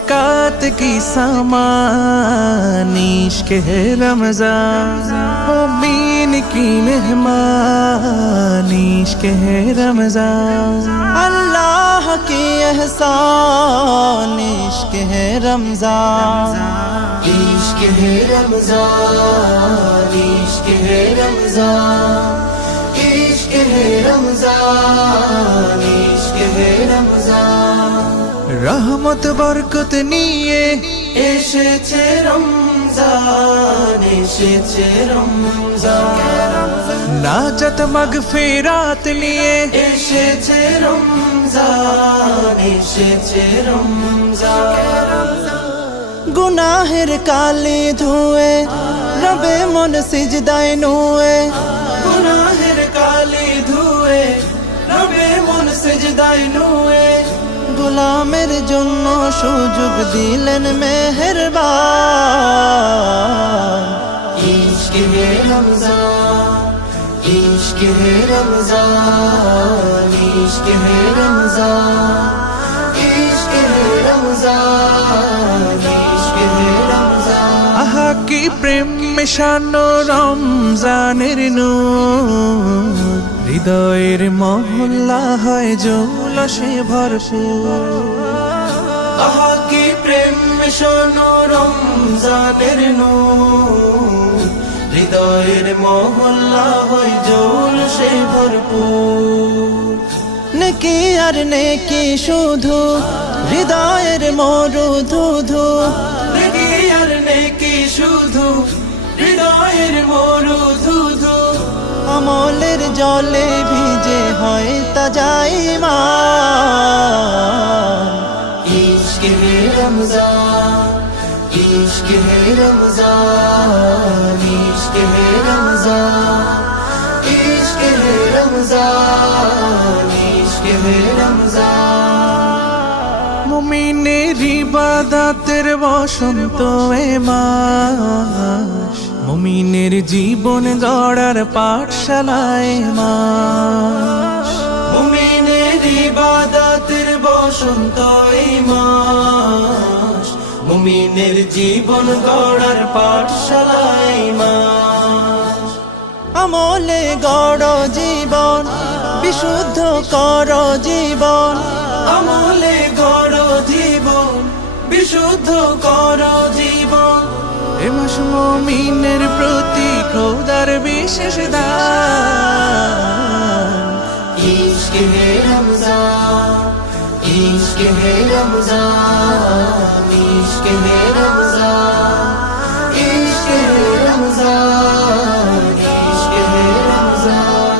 बरकत की सामान इश्क़ है रमज़ान, मोमिन की मेहमान इश्क़ है रमज़ान, अल्लाह की एहसान इश्क़ है रमज़ान, इश्क़ है रमज़ान, इश्क़ है रमज़ान, इश्क़ है रमज़ान, इश्क़ है रमज़ान। रहमत बरकत निये एसेছে রমজান, এসেছে রমজান, নাজাত মাগফিরাত নিয়ে এসেছে রমজান, এসেছে রমজান। গুনাহের কালি ধুয়ে রবে মন সিজদায় নুয়ে, গুনাহের কালি ধুয়ে রবে মন সিজদায় নুয়ে, গোলামের জন্য সুযোগ দিলেন মেহেরবান। ইশক হে রমজান, ইশক হে রমজান, ইশক হে রমজান, ইশক হে রমজান, ইশক হে রমজান। আহা কি প্রেম মেশানো রমজানের নূর, হৃদয়ের মহল্লা হয় জৌলসে ভরপুর। আহা কি প্রেম মেশানো রমজানের নূর, হৃদয়ের মহল্লা হয় জৌলসে ভরপুর। নেকি আর নেকি শুধু হৃদয়ের মরুধুধু, নেকি আর নেকি শুধু হৃদয়ের মরুধুধু, আমলের জলে ভিজে হয় তাজা ঈমান। ইশক হে রমজান, ইশক হে রমজান, ইশক হে রমজান, ইশক হে রমজান, ইশক হে রমজান। মুমিনের ইবাদতের বসন্ত এ মাস, মুমিনের জীবন গড়ার পাঠশালায় মাস, মুমিনের ইবাদতের বসন্ত এই মাস, মুমিনের জীবন গড়ার পাঠশালায় মাস। আমলে গড় জীবন, বিশুদ্ধ কর জীবন, আমলে গড় জীবন, বিশুদ্ধ কর জীবন। এ মাস মুমিনের প্রতি খোদার বিশেষ দান। ইশক হে রমজান, ইশক হে রমজান, ইশক হে রমজান, ইশক হে রমজান, ইশক হে রমজান।